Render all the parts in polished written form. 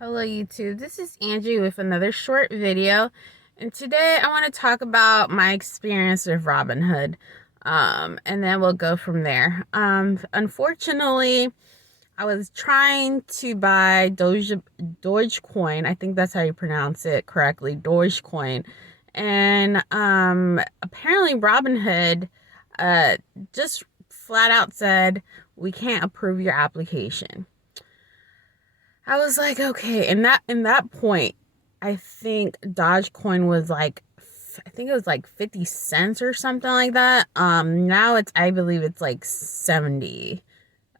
Hello YouTube, this is Angie with another short video, and today I want to talk about my experience with Robinhood, and then we'll go from there. Unfortunately, I was trying to buy Dogecoin. I think that's how you pronounce it correctly, Dogecoin, and apparently Robinhood uh, just flat out said we can't approve your application. I was like, okay, and that in that point, I think Dogecoin was like, I think it was like 50 cents or something like that. Now I believe it's like 70.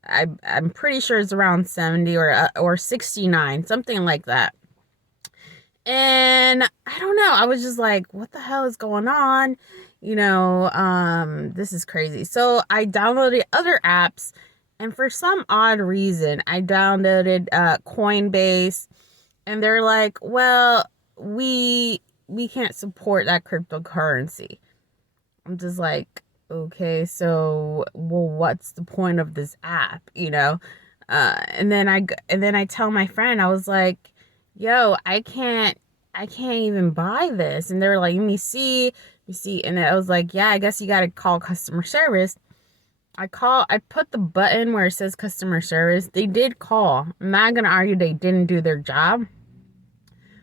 I'm pretty sure it's around 70 or 69, something like that. And I don't know, I was just like, what the hell is going on? This is crazy. So I downloaded other apps, and for some odd reason, I downloaded Coinbase, and they're like, well, we can't support that cryptocurrency. I'm just like, okay, so well, what's the point of this app, and then I tell my friend, I was like, yo, I can't even buy this. And they were like, let me see. And I was like, yeah, I guess you gotta call customer service. I put the button where it says customer service. They did call. I'm not gonna argue they didn't do their job.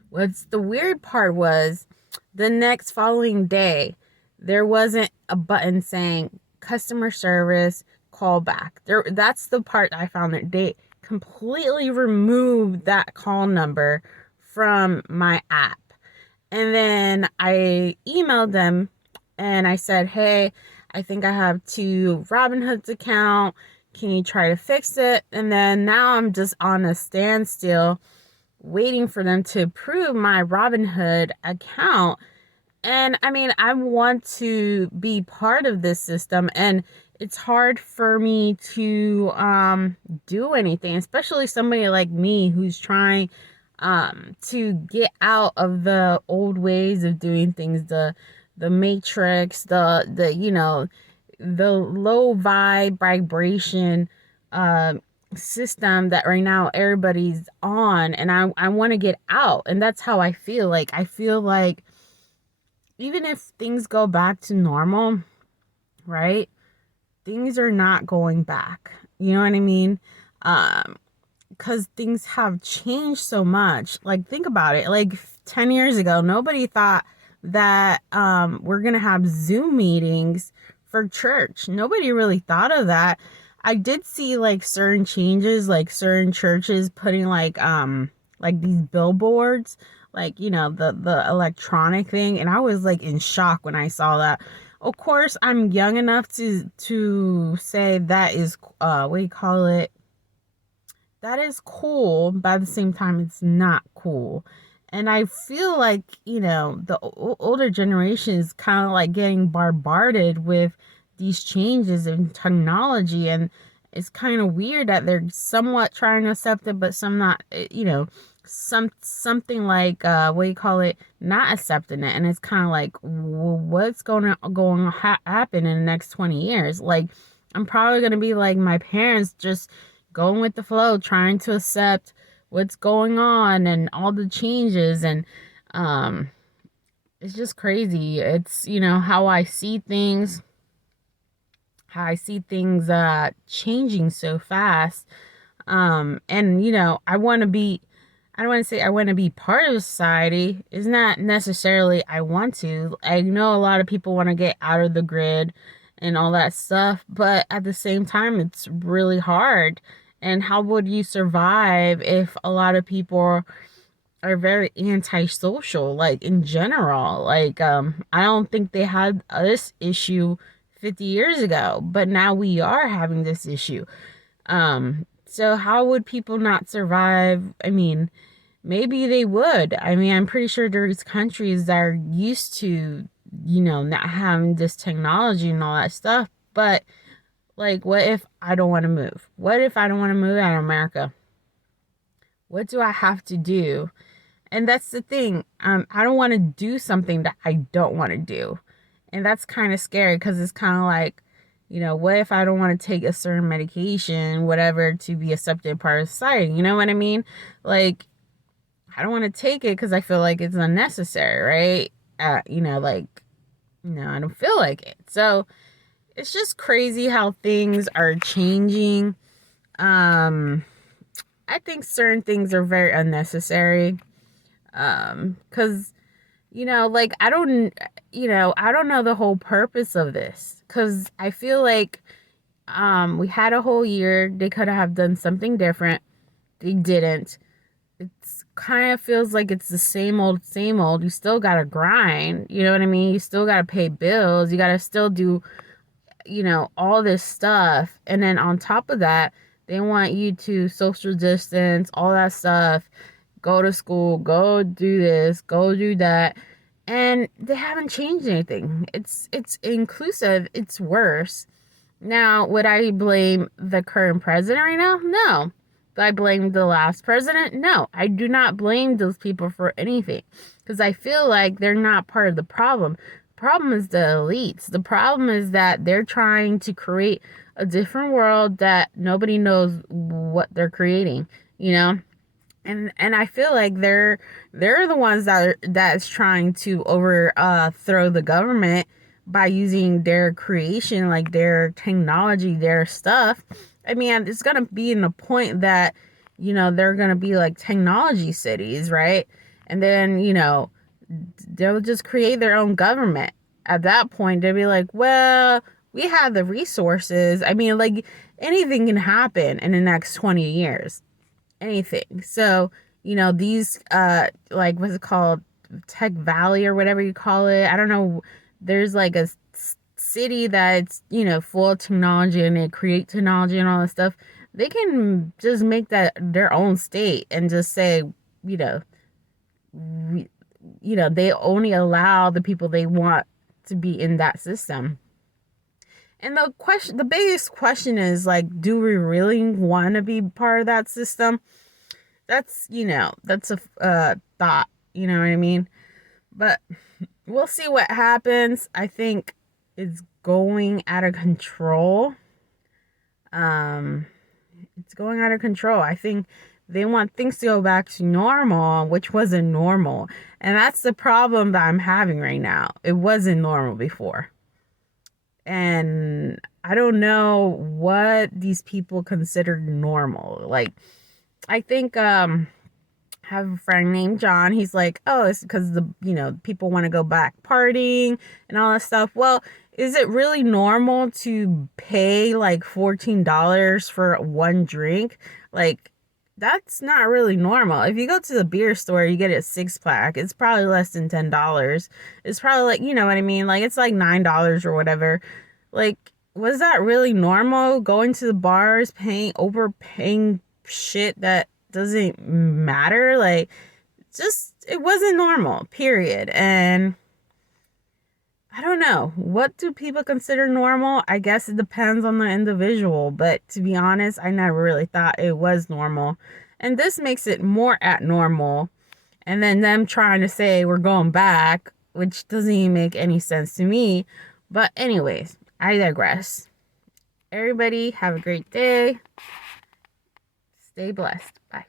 What's the weird part was the next following day, there wasn't a button saying customer service call back. That's the part I found that they completely removed that call number from my app. And then I emailed them and I said, hey, I think I have two Robinhood's account. Can you try to fix it? And then now I'm just on a standstill waiting for them to approve my Robinhood account. And I mean, I want to be part of this system, and it's hard for me to do anything, especially somebody like me who's trying to get out of the old ways of doing things, the matrix, the low vibe vibration system that right now everybody's on, and I want to get out. And that's how I feel. Like, I feel like even if things go back to normal, right? Things are not going back. You know what I mean? Because things have changed so much. Like, think about it. Like 10 years ago, nobody thought that we're gonna have Zoom meetings for church. Nobody really thought of that. I did see like certain changes, like certain churches putting like these billboards, like, the electronic thing, and I was like in shock when I saw that. Of course, I'm young enough to say that is what do you call it? That is cool, but at the same time, it's not cool. And I feel like, the older generation is kind of like getting bombarded with these changes in technology. And it's kind of weird that they're somewhat trying to accept it, but some not, something like, what do you call it? Not accepting it. And it's kind of like, what's going to happen in the next 20 years? Like, I'm probably going to be like my parents, just going with the flow, trying to accept what's going on and all the changes. And um it's just crazy. It's, how I see things changing so fast. And I don't want to say I want to be part of society. It's not necessarily I want to. I know a lot of people want to get out of the grid and all that stuff, but at the same time, it's really hard. And how would you survive if a lot of people are very antisocial, like in general? Like, I don't think they had this issue 50 years ago, but now we are having this issue. So how would people not survive? I mean, maybe they would. I mean, I'm pretty sure there's countries that are used to, not having this technology and all that stuff. But like, what if I don't want to move? What if I don't want to move out of America? What do I have to do? And that's the thing. I don't want to do something that I don't want to do. And that's kind of scary, because it's kind of like, what if I don't want to take a certain medication, whatever, to be accepted part of society? You know what I mean? Like, I don't want to take it because I feel like it's unnecessary, right? Like, I don't feel like it. So it's just crazy how things are changing. Um, I think certain things are very unnecessary. Because, like, I don't know the whole purpose of this. Because I feel like, we had a whole year. They could have done something different. They didn't. It's kind of feels like it's the same old, same old. You still gotta grind. You know what I mean? You still gotta pay bills. You gotta still do, all this stuff. And then on top of that, they want you to social distance, all that stuff, go to school, go do this, go do that. And they haven't changed anything. It's inclusive, it's worse. Now, would I blame the current president right now? No. Do I blame the last president? No. I do not blame those people for anything because I feel like they're not part of the problem. The problem is the elites. The problem is that they're trying to create a different world that nobody knows what they're creating, you know? And I feel like they're the ones that's trying to overthrow the government by using their creation, like their technology, their stuff. I mean, it's gonna be in the point that they're gonna be like technology cities, right? And then they'll just create their own government. At that point, they'll be like, well, we have the resources. I mean, like anything can happen in the next 20 years, anything. So, these like what's it called, Tech Valley or whatever you call it. I don't know. There's like a city that's, full of technology and they create technology and all this stuff. They can just make that their own state and just say, you know, we, they only allow the people they want to be in that system. And the biggest question is like, do we really want to be part of that system? That's a thought, you know what I mean? But we'll see what happens. I think it's going out of control. It's going out of control. I think they want things to go back to normal, which wasn't normal. And that's the problem that I'm having right now. It wasn't normal before. And I don't know what these people considered normal. Like, I think have a friend named John. He's like, oh, it's because people want to go back partying and all that stuff. Well, is it really normal to pay like $14 for one drink? Like, that's not really normal. If you go to the beer store, you get a 6-pack. It's probably less than $10. It's probably like, you know what I mean? Like, it's like $9 or whatever. Like, was that really normal? Going to the bars, overpaying shit that doesn't matter? Like, it wasn't normal, period. And I don't know, what do people consider normal? I guess it depends on the individual, but to be honest, I never really thought it was normal. And this makes it more abnormal. And then them trying to say we're going back, which doesn't even make any sense to me. But anyways, I digress. Everybody have a great day. Stay blessed. Bye.